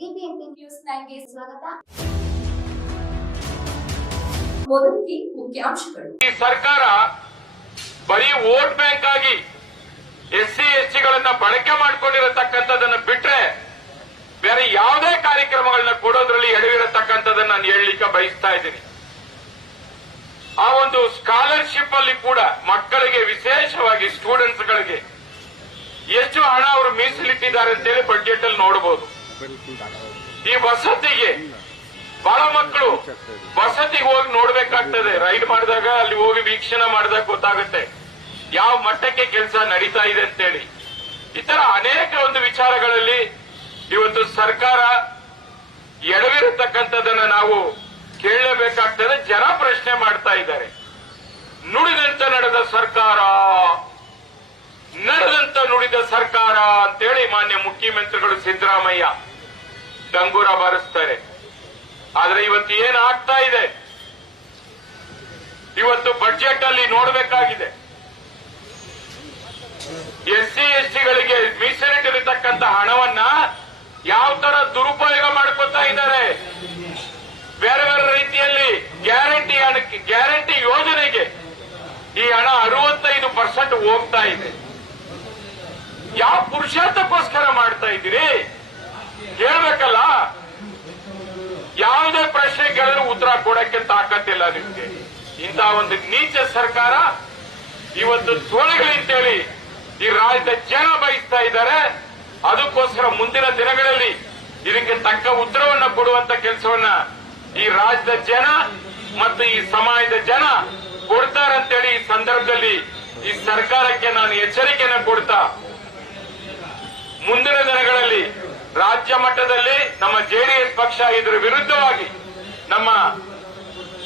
BBMP news ನೈನ್ಗೆ ಸ್ವಾಗತ. ಮೊದಲಿಗೆ ಮುಖ್ಯಾಂಶಗಳು. ಈ ಸರ್ಕಾರ ಬರೀ ವೋಟ್ ಬ್ಯಾಂಕ್ ಆಗಿ ಎಸ್ ಸಿ ಎಸ್ ಟಿಗಳನ್ನ ಬಳಕೆ ಮಾಡ್ಕೊಂಡಿರತಕ್ಕಂಥದನ್ನ ಬಿಟ್ರೆ ಬೇರೆ ಯಾವುದೇ ಕಾರ್ಯಕ್ರಮಗಳನ್ನ ಕೊಡೋದ್ರಲ್ಲಿ ಎಡವಿರತಕ್ಕಂಥದನ್ನ ನಾನು ಹೇಳಲಿಕ್ಕೆ ಬಯಸ್ತಾ ಇದ್ದೀನಿ. ಆ ಒಂದು ಸ್ಕಾಲರ್ಶಿಪ್ ಅಲ್ಲಿ ಕೂಡ ಮಕ್ಕಳಿಗೆ, ವಿಶೇಷವಾಗಿ ಸ್ಟೂಡೆಂಟ್ಸ್ ಗಳಿಗೆ ಎಷ್ಟು ಹಣ ಅವರು ಮೀಸಲಿಟ್ಟಿದ್ದಾರೆ ಅಂತೇಳಿ ಬಜೆಟ್ ಅಲ್ಲಿ ನೋಡಬಹುದು ಈ ವಸತಿಗೆ ಬಹಳ ಮಕ್ಕಳು ವಸತಿಗೆ ಹೋಗಿ ನೋಡ್ಬೇಕಾಗ್ತದೆ. ರೈಡ್ ಮಾಡಿದಾಗ, ಅಲ್ಲಿ ಹೋಗಿ ವೀಕ್ಷಣೆ ಮಾಡಿದಾಗ ಗೊತ್ತಾಗುತ್ತೆ. ಯಾವ ಮಟ್ಟಕ್ಕೆ ಕೆಲಸ ನಡೀತಾ ಇದೆ ಅಂತೇಳಿ. ತರ ಅನೇಕ ಒಂದು ವಿಚಾರಗಳಲ್ಲಿ ಇವತ್ತು ಸರ್ಕಾರ ಎಡವಿರತಕ್ಕಂಥದನ್ನ ನಾವು ಕೇಳಬೇಕಾಗ್ತದೆ. ಜನ ಪ್ರಶ್ನೆ ಮಾಡ್ತಾ ಇದ್ದಾರೆ. ನುಡಿದಂತ ನಡೆದ ಸರ್ಕಾರ, ನಡೆದಂತ ನುಡಿದ ಸರ್ಕಾರ ಅಂತೇಳಿ ಮಾನ್ಯ ಮುಖ್ಯಮಂತ್ರಿಗಳು ಸಿದ್ದರಾಮಯ್ಯ ಡಂಗೂರ ಬಾರಿಸ್ತಾರೆ. ಆದ್ರೆ ಇವತ್ತು ಏನ್ ಆಗ್ತಾ ಇದೆ? ಇವತ್ತು ಬಜೆಟ್ ಅಲ್ಲಿ ನೋಡಬೇಕಾಗಿದೆ. ಎಸ್ ಸಿ ಎಸ್ ಮೀಸಲಿಟ್ಟಿರತಕ್ಕಂತ ಹಣವನ್ನ ಯಾವ ತರ ದುರುಪಯೋಗ ಮಾಡ್ಕೊತಾ ಇದ್ದಾರೆ? ಬೇರೆ ಬೇರೆ ರೀತಿಯಲ್ಲಿ ಗ್ಯಾರಂಟಿ ಹಣಕ್ಕೆ ಗ್ಯಾರಂಟಿ ಯೋಜನೆಗೆ ಈ ಹಣ ಅರವತ್ತೈದು ಪರ್ಸೆಂಟ್ ಹೋಗ್ತಾ ಇದೆ. ಯಾವ ಪುರುಷಾರ್ಥಕ್ಕೋಸ್ಕರ ಮಾಡ್ತಾ ಇದ್ದೀರಿ? ಹೇಳ್ಬೇಕಲ್ಲ? ಯಾವುದೇ ಪ್ರಶ್ನೆ ಕೇಳಿದ್ರೆ ಉತ್ತರ ಕೊಡಕ್ಕೆ ತಾಕತ್ತಿಲ್ಲ ನಿಮ್ಗೆ. ಇಂತಹ ಒಂದು ನೀಚ ಸರ್ಕಾರ ಇವತ್ತು ತೊಲಗಲಿ ಅಂತೇಳಿ ಈ ರಾಜ್ಯದ ಜನ ಬಯಸ್ತಾ ಇದ್ದಾರೆ. ಅದಕ್ಕೋಸ್ಕರ ಮುಂದಿನ ದಿನಗಳಲ್ಲಿ ಇದಕ್ಕೆ ತಕ್ಕ ಉತ್ತರವನ್ನ ಕೊಡುವಂತ ಕೆಲಸವನ್ನ ಈ ರಾಜ್ಯದ ಜನ ಮತ್ತು ಈ ಸಮಾಜದ ಜನ ಕೊಡ್ತಾರಂತೇಳಿ ಈ ಸಂದರ್ಭದಲ್ಲಿ ಈ ಸರ್ಕಾರಕ್ಕೆ ನಾನು ಎಚ್ಚರಿಕೆಯನ್ನು ಕೊಡ್ತಾ ಮುಂದಿನ ದಿನಗಳಲ್ಲಿ ರಾಜ್ಯ ಮಟ್ಟದಲ್ಲಿ ನಮ್ಮ ಜೆಡಿಎಸ್ ಪಕ್ಷ ಇದರ ವಿರುದ್ಧವಾಗಿ ನಮ್ಮ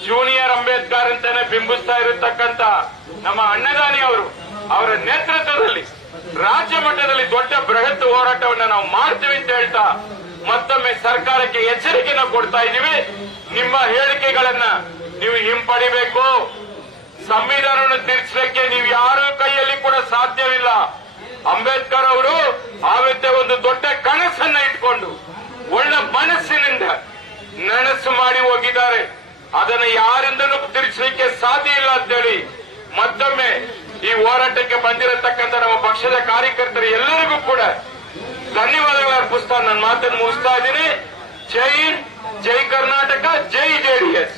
ಜೂನಿಯರ್ ಅಂಬೇಡ್ಕರ್ ಅಂತಾನೆ ಬಿಂಬಿಸ್ತಾ ಇರತಕ್ಕಂತ ನಮ್ಮ ಅಣ್ಣದಾನಿ ಅವರು ಅವರ ನೇತೃತ್ವದಲ್ಲಿ ರಾಜ್ಯ ಮಟ್ಟದಲ್ಲಿ ದೊಡ್ಡ ಬೃಹತ್ ಹೋರಾಟವನ್ನು ನಾವು ಮಾಡ್ತೀವಿ ಅಂತ ಹೇಳ್ತಾ ಮತ್ತೊಮ್ಮೆ ಸರ್ಕಾರಕ್ಕೆ ಎಚ್ಚರಿಕೆಯನ್ನು ಕೊಡ್ತಾ ಇದ್ದೀವಿ. ನಿಮ್ಮ ಹೇಳಿಕೆಗಳನ್ನ ನೀವು ಹಿಂಪಡಿಬೇಕು. ಸಂವಿಧಾನವನ್ನು ತಿರ್ಚಲಿಕ್ಕೆ ನೀವು ಯಾರ ಕೈಯಲ್ಲಿ ಕೂಡ ಸಾಧ್ಯವಿಲ್ಲ. ಅಂಬೇಡ್ಕರ್ ಅವರು ಆವತ್ತೆ ಒಂದು ದೊಡ್ಡ ಅದನ್ನು ಯಾರಿಂದಲೂ ತಿರುಗಿಸಲಿಕ್ಕೆ ಸಾಧ್ಯ ಇಲ್ಲ ಅಂತೇಳಿ ಮತ್ತೊಮ್ಮೆ ಈ ಹೋರಾಟಕ್ಕೆ ಬಂದಿರತಕ್ಕಂಥ ನಮ್ಮ ಪಕ್ಷದ ಕಾರ್ಯಕರ್ತರು ಎಲ್ಲರಿಗೂ ಕೂಡ ಧನ್ಯವಾದಗಳು ಪುಸ್ತಕ ನನ್ನ ಮಾತನ್ನು ಮುಗಿಸ್ತಾ ಇದ್ದೀನಿ. ಜೈ ಜೈ ಕರ್ನಾಟಕ, ಜೈ ಜೆಡಿಎಸ್